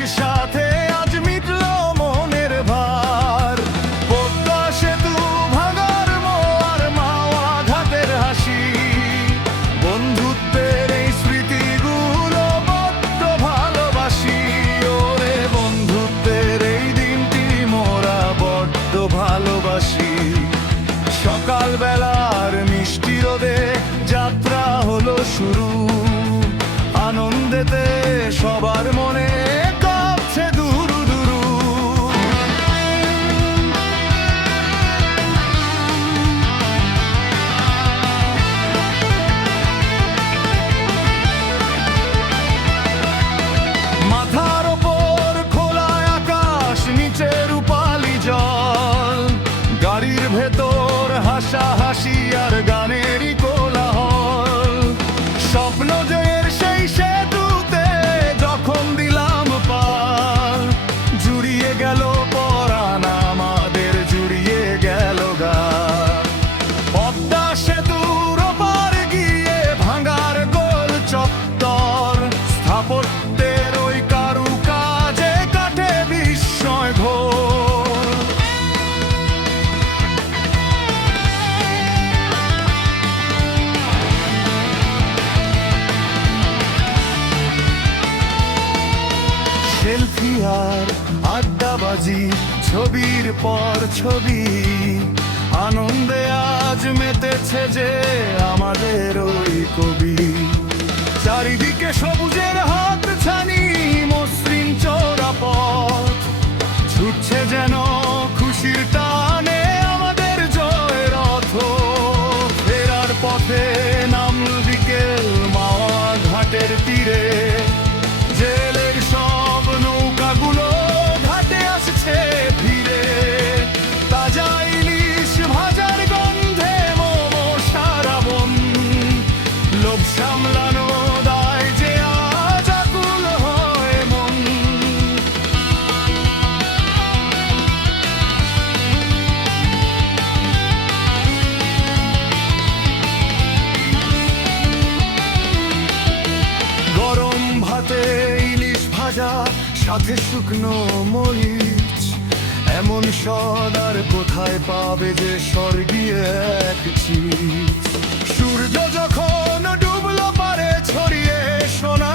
একসাথে আজ মিটল মনের ভার। পদ্মা সেতু ভাঙার মোর মাওয়া ঘাটের হাসি, বন্ধুত্বের এই স্মৃতিগুলো বড্ড ভালোবাসি। ওরে বন্ধুত্বের এই দিনটি মোরা বড্ড ভালোবাসি। সকালবেলার মিষ্টি রোদে যাত্রা হলো শুরু, আনন্দেতে সবার মনে কাঁপছে দুরু দুরু। মাথার ওপর খোলা আকাশ, নিচে রূপালি জল, গাড়ির ভেতর হাসাহাসি আর গানেরই কোলাহল। স্বপ্ন জয়ের সেই সেতুতে যখন দিলাম পার, জুড়িয়ে গেল পরাণ আমাদের, জুড়িয়ে গেল গান। পদ্মা সেতুর ওপার গিয়ে ভাঙার গোল চত্বর, স্থাপত্যের ওই কারুকাজে কাটে বিস্ময় ঘোর। সেলফি আর আড্ডাবাজি, ছবির পর ছবি, আনন্দে আজ মেতেছে যে আমাদের ওই কবি। চারিদিকে সবুজের হাত ছানি, মসৃণ চওড়া পথ, ছুটছে যেন খুশির টানে আমাদের জয় রথ। ফেরার পথে নামল বিকেল মাওয়া ঘাটের তীরে, জেলের সব নৌকাগুলো ঘাটে আসছে ফিরে। তাজা ইলিশ ভাজার গন্ধে মোমো সারা বন, লোভ সামলানো দায় যে আজ আকুল হয় মন। গরম ভাতে ইলিশ ভাজা, সাথে শুকনো মরিচ, এমন স্বাদ আর কোথায় পাবে যে স্বর্গীয় এক চিজ। সূর্য যখন ডুবলো পারে ছড়িয়ে সোনা